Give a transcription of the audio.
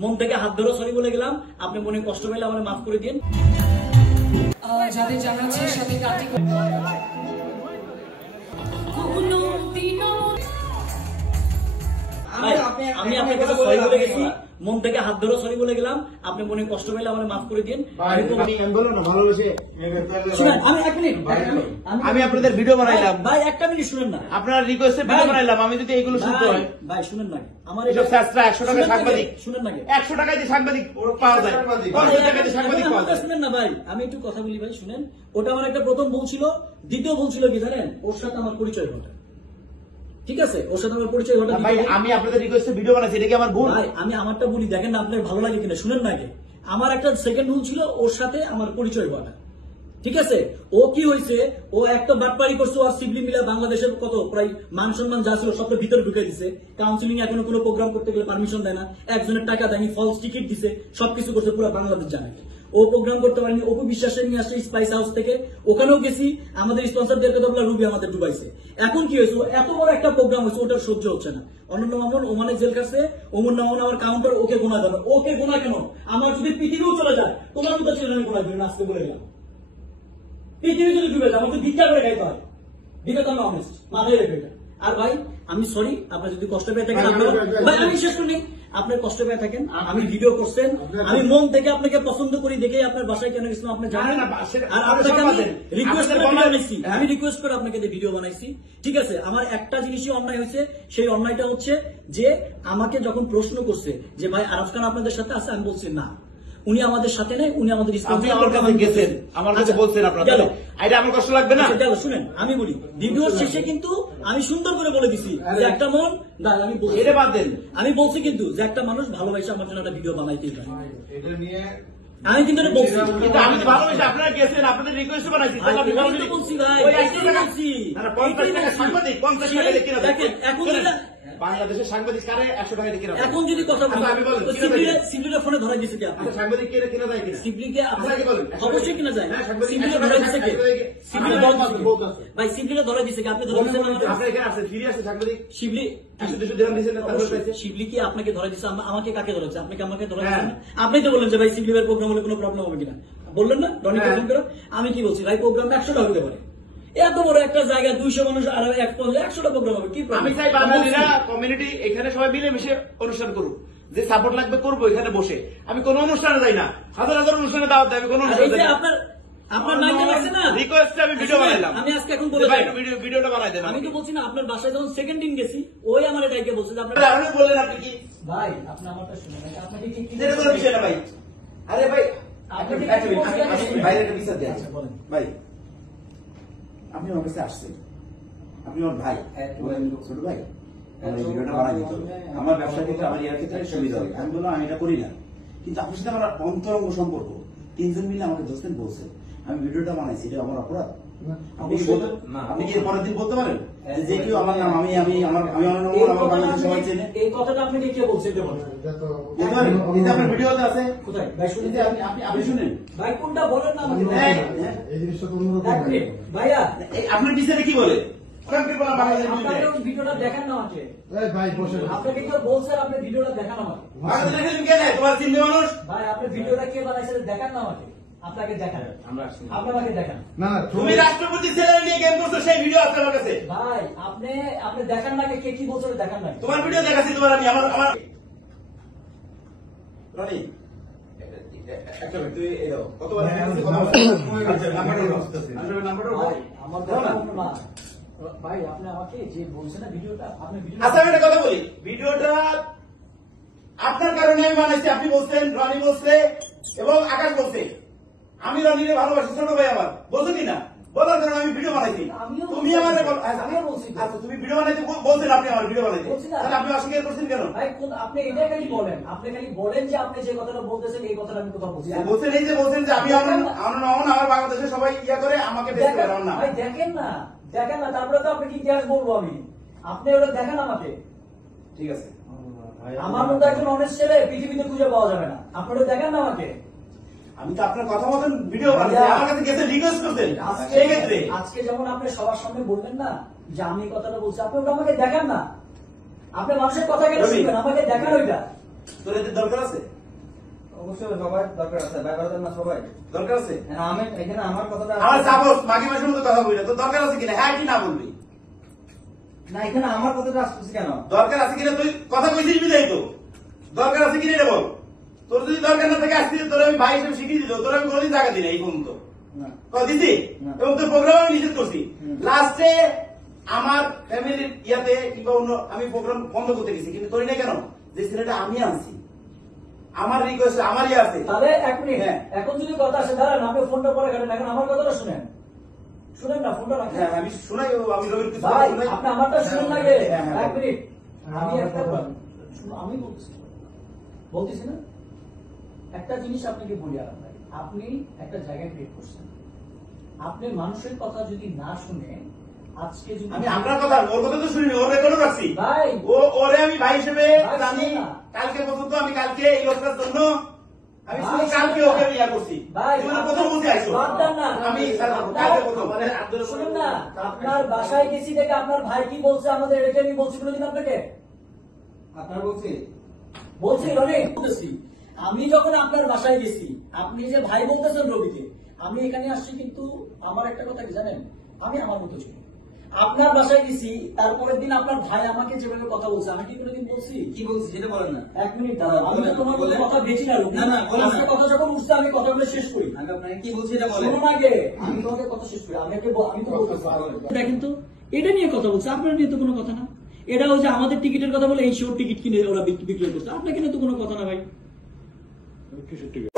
মন থেকে হাত ধরে সরি বলে গেলাম। আপনি মনে কষ্ট পেলে আমার মাফ করে দিন। যাদের জানা আছে সাথে কাটি আমি আপনার কাছে সরি বলে গেছি, মন থেকে হাত ধরে সরি বলে গেলাম। আপনি মনে কষ্ট পেলে আমার মাফ করে দিন। আমি আপনাদের ভিডিও বানাইলাম ভাই, একটা মিনিট শুনেন না। আপনার রিকোয়েস্টে ভিডিও বানাইলাম, আমি যদি এগুলো শুনতে হয় ভাই শুনেন না, আমার এসব শাস্ত্রা 100 টাকা সাংবাদিক, শুনেন না 100 টাকায় যে সাংবাদিক পাওয়া যায়, 50 টাকায় যে সাংবাদিক পাওয়া যায়। শুনেন না ভাই, আমি একটু কথা বলি ভাই, শুনেন। ওটা আমার একটা প্রথম ভুল ছিল। দ্বিতীয় ভুল ছিল কি জানেন? ওর সাথে আমার পরিচয় ঘটা। ঠিক আছে, ওর সাথে আমার পরিচয় ঘটা। ভাই আমি আপনাদের রিকোয়েস্টে ভিডিও বানাইছি, এটা কি আমার ভুল? ভাই আমি আমারটা বলি, দেখেন না আপনার ভালো লাগে কিনা, শুনেন না আগে। আমার একটা সেকেন্ড ভুল ছিল, ওর সাথে আমার পরিচয় ঘটা। ঠিক আছে, ও কি হয়েছে, ও একটা বাটপারি করছে, আর সিবলি মিলা বাংলাদেশের কত প্রায় মান সম্মান যা ছিল সবটা ভিতরে ঢুকে দিছে। কাউন্সিলিং এখনো কোনো প্রোগ্রাম করতে গেলে পারমিশন দেয় না, একজনের টাকা দেয়নি, ফলস টিকিট দিছে, সবকিছু করছে, পুরো বাংলাদেশ জানে। ও প্রোগ্রাম করতে পারেনি, অপু বিশ্বাসের নিয়ে আসছে স্পাইস হাউস থেকে, ওখানেও গেছি, আমাদের স্পন্সরদের কথা বলে রুবি আমাদের ডুবাইছে। এখন কি হয়েছে, এত বড় একটা প্রোগ্রাম হয়েছে, ওটার সহ্য হচ্ছে না। অনন্য মামুন ওমানে জেল কাছে, ওমর নামন আমার কাউন্টার, ওকে গোনা যাবে। ওকে গোনা কেন? আমার যদি পৃথিবীও চলে যায়, তোমার মতো ছেলে গোনা দিবে না, আজকে বলে গেলাম। পৃথিবী যদি ডুবে যায়, আমাকে ভিক্ষা করে খাইতে হয়। দিবে তো আমি অনেস্ট, মাথায় রেখে। আর ভাই আমি সরি, আপনার যদি কষ্ট পেয়ে থাকেন, ভাই আমি শেষ করি, আপনার কষ্ট পেয়ে থাকেন, আমি ভিডিও করছেন, আমি মন থেকে আপনাকে পছন্দ করি দেখে আপনার বাসায় কেন গেছিলাম আপনি জানেন। আর আপনাকে আমি রিকোয়েস্ট করে ভিডিও বানাইছি, আমি রিকোয়েস্ট করে আপনাকে ভিডিও বানাইছি। ঠিক আছে, আমার একটা জিনিসই অন্যায় হয়েছে, সেই অন্যায়টা হচ্ছে যে আমাকে যখন প্রশ্ন করছে যে ভাই আরাফ খান আপনাদের সাথে আছে, আমি বলছি না, উনি আমাদের সাথে নেই, উনি আমাদের গেছেন, আমার কাছে বলছেন আপনারা, এটা আমার কষ্ট লাগবে না? শুনেন, আমি বলি ভিডিওর শেষে কিন্তু আমি সুন্দর করে বলে দিছি যে একটা মন, আমি এটা বাদ দেন, আমি বলছি কিন্তু যে একটা মানুষ ভালোবাসে আমার জন্য একটা ভিডিও বানাইতেই পারে। এটা নিয়ে আমি কিন্তু এটা বলছি, কিন্তু আমি তো ভালোবাসি, আপনারা গেছেন, আপনাদের রিকোয়েস্ট বানাইছি, তাহলে আপনি ভালোবাসি বলছি ভাই, ওই 100 টাকা বলছি না, 50 টাকা সাংবাদিক, 50 টাকা দিয়ে কিনা দেখেন। এখন বাংলাদেশের সাংবাদিক কারে 100 টাকা দিয়ে কিনা? এখন যদি কথা বলি, আমি বলেন সিবলিটা ফোনে ধরাই দিছে কি আপনি? সাংবাদিক কে কিনা যায় কিনা? সিবলিকে আপনাকে বলেন, অবশ্যই কিনা যায়। সাংবাদিক সিবলিটা ধরাই দিছে কি? ভাই সিবলিটা ধরাই দিছে কি? আপনি ধরাই দিছেন? আপনি এখানে আছে, ফিরে আছে সাংবাদিক শিবলি 200 দিলাম দিয়েছেন, তারপর পাইছে। শিবলি কি আপনাকে ধরাই দিছে? আমাকে কাকে ধরাইছে? আপনাকে আমাকে ধরাইছেন? আপনি তো বললেন যে ভাই শিবলি ভাই প্রোগ্রাম হলে কোনো প্রবলেম হবে কিনা, বললেন না? রনি প্রোগ্রাম করো। আমি কি বলছি ভাই, প্রোগ্রাম 100টা হতে পারে, এত বড় একটা জায়গা 200 মানুষ আর 100টা প্রোগ্রাম হবে, কি আমি চাই বাঙালিরা কমিউনিটি এখানে সবাই মিলেমিশে অনুষ্ঠান করুক, যে সাপোর্ট লাগবে করবো এখানে বসে। আমি কোন অনুষ্ঠানে যাই না, হাজার হাজার অনুষ্ঠানে দাওয়াত দেয়, আমি কোন অনুষ্ঠানে যাই না। আপনার মাইন্ডে লাগছে না, রিকোয়েস্টে আমি ভিডিও বানাইলাম। আমি আজকে এখন বলে ভাই ভিডিওটা বানাই দেন। আমি তো বলছি না, আপনার বাসায় যখন সেকেন্ড দিন গেছি, ওই আমার এটাকে বলছে যে আপনার আপনি বললেন আপনি কি ভাই, আপনি আমারটা শুনুন, আপনাকে কি এটা কোনো বিষয় না ভাই। আরে ভাই আপনি বাইরে একটা বিচার দেন বলেন ভাই, আপনি আমার কাছে আসছেন, আপনি আমার ভাই, ছোট ভাই, আমার এই ভিডিওটা বানাই দিত, আমার ব্যবসার ক্ষেত্রে আমার ইয়ার ক্ষেত্রে সুবিধা হবে। আমি বললাম আমি এটা করি না, কিন্তু আপনার সাথে আমার অন্তরঙ্গ সম্পর্ক, 3 জন মিলে আমাকে দোস্তেন বলছেন আমি ভিডিওটা বানাইছি, এটা আমার অপরাধ? আপনি কি পরের দিন বলতে পারেন যে কেউ আমার নাম, আমি আমার বাংলাদেশ সবাই চেনে? এই কথাটা আপনাকে কে বলছে? আপনার ভিডিওতে আছে কোথায় ভাই? শুনতে আপনি শুনেন ভাই, কোনটা বলেন না আমাকে। এই জিনিসটা তো অন্যরকম ভাইয়া আপনার বিচারে কি বলে? ভিডিওটা দেখান না আমাকে। ভাই বসে আপনাকে কেউ বলছেন, আপনি ভিডিওটা দেখান আমাকে। তোমার চিন্তা মানুষ ভাই আপনি ভিডিওটা কে বানাইছে দেখান না আমাকে, আপনাকে দেখান, আপনাকে দেখান। না তুমি রাষ্ট্রপতি ছেলে নিয়ে গেম করছো, সেই ভিডিও আছে আমার কাছে। ভাই আপনি দেখান না, কে কি বলছে দেখান না। তোমার ভিডিও দেখাচ্ছি, তোমার আমি আমার রনি একটা মিনিট, তুই এলো কতবার ভাই আপনি আমাকে যে বলছেন না ভিডিওটা, আপনি ভিডিও আচ্ছা আমি একটা কথা বলি, ভিডিওটা আপনার কারণে আমি বানাইছি। আপনি বলছেন, রনি বলছে এবং আকাশ বলছে আমি রনিরে ভালোবাসি, ছোট ভাই আমার, বলছো কিনা? বলার কারণে আমি ভিডিও বানাইছি। তুমি আমার আচ্ছা তুমি ভিডিও বানাইতে বলছেন, আপনি আমার ভিডিও বানাইতে, তাহলে আপনি অস্বীকার করছেন কেন? ভাই আপনি এটা খালি বলেন, আপনি খালি বলেন যে আপনি যে কথাটা বলতেছেন এই কথাটা আমি কোথাও বলছি। বলছেন এই যে বলছেন যে আমি আমার বাংলাদেশে সবাই ইয়া করে আমাকে বেশি করেন না। ভাই দেখেন না, তারপরে তো আপনি কি ইতিহাস বলবো আমি, আপনি ওটা দেখেন আমাকে। ঠিক আছে, আমার মতো একজন অনেস্ট ছেলে পৃথিবীতে খুঁজে পাওয়া যাবে না, আপনি ওটা দেখেন না আমাকে। আমি তো আপনার কথা মতন ভিডিও বানাচ্ছি, আমার কাছে গেছে রিকোয়েস্ট করতেন, সেই ক্ষেত্রে আজকে যেমন আপনি সবার সামনে বলবেন না যে আমি এই কথাটা বলছি, আপনি ওটা আমাকে দেখান না। আপনি মানুষের কথা কেন শুনবেন, আমাকে দেখান ওইটা। তোর এদের দরকার আছে? অবশ্যই সবাই দরকার আছে, ভাই ব্রাদার না সবাই দরকার আছে? আমি এখানে আমার কথাটা আমার সাপোজ মাঝে মাঝে মতো কথা বলি না, তোর দরকার আছে কিনা? হ্যাঁ কি না বলবি? না, এখানে আমার কথাটা আসতেছে কেন? দরকার আছে কিনা তুই কথা কইছিস বিদায় তো। দরকার আছে কিনা এটা বল। তোর যদি দরকার না থাকে আসতে তোর আমি ভাই হিসেবে শিখিয়ে দিত, তোর আমি কোনোদিন টাকা দিই না এই পর্যন্ত। না দিদি না। এবং তোর প্রোগ্রাম আমি নিষেধ করছি। হুম। লাস্টে আমার ফ্যামিলির ইয়াতে কিংবা অন্য আমি প্রোগ্রাম বন্ধ করতে গেছি, কিন্তু করি না কেন? যে ছেলেটা আমি আনছি, আমার রিকোয়েস্ট আমার ইয়ে আছে। তাহলে এক মিনিট, হ্যাঁ। এখন যদি কথা আসে দাঁড়ান, আপনি ফোনটা পরে কাটেন, এখন আমার কথাটা শুনেন। শুনেন না, ফোনটা রাখেন। হ্যাঁ আমি শোনাই, আমি রবির কিছু ভাই শোনাই। আপনি আমারটা শুনুন না গে। হ্যাঁ, হ্যাঁ, এক মিনিট, আমি হ্যাঁ, একটা হ্যাঁ। শুনুন, আমি বলতেছি না, একটা জিনিস আপনাকে বলি আর ভাই, আপনি একটা জায়গা ক্রিয়েট করছেন, আপনি মানুষের কথা যদি না শুনে আজকে যদি আমি আপনার কথা, ওর কথা তো শুনিনি, ওর রেকর্ডও রাখছি। ভাই ওরে আমি ভাই হিসেবে ভাই, জানি। শুনুন না। কালকে পর্যন্ত আমি কালকে এই লোকটার জন্য আমি ভাই, শুধু কালকে শুনুন ওকে না। ইয়া করছি। ভাই, জীবনে প্রথম বুঝে আইসো। বাদ দেন না। আমি আপনার- কালকে প্রথম শুনুন না, আপনার বাসায় গেছি দেখে আপনার ভাই কি বলছে আমাদের, এটা আমি বলছি কোনোদিন আপনাকে? আপনার বলছি বলছি রনি, বলতেছি আমি যখন আপনার বাসায় গেছি, আপনি যে ভাই বলতেছেন রবিকে, আমি এখানে আসছি, কিন্তু আমার একটা কথা কি জানেন, আমি আমার মতো ছিল। আপনার বাসায় গেছি, তারপরের দিন আপনার ভাই আমাকে যেভাবে কথা বলছে, আমি কি কোনোদিন বলছি? কি বলছি সেটা বলেন না। এক মিনিট দাঁড়াও, আমি তো তোমার কোনো কথা বেছি না রবি। না, না, বলেন না। আজকে কথা যখন উঠছে আমি কথাগুলো শেষ করি। আমি আপনাকে কি বলছি এটা বলেন। শোনো আগে, আমি তোমাকে কথা শেষ করি। আমি তো বলতেছি দেখেন তো, এটা নিয়ে কথা বলছে, আপনার নিয়ে তো কোনো কথা না। এটা হচ্ছে আমাদের টিকিটের কথা বলে এই শোর টিকিট কিনে ওরা বিক্রি করছে, আপনাকে নিয়ে তো কোনো কথা না ভাই। কিসের টিকিট?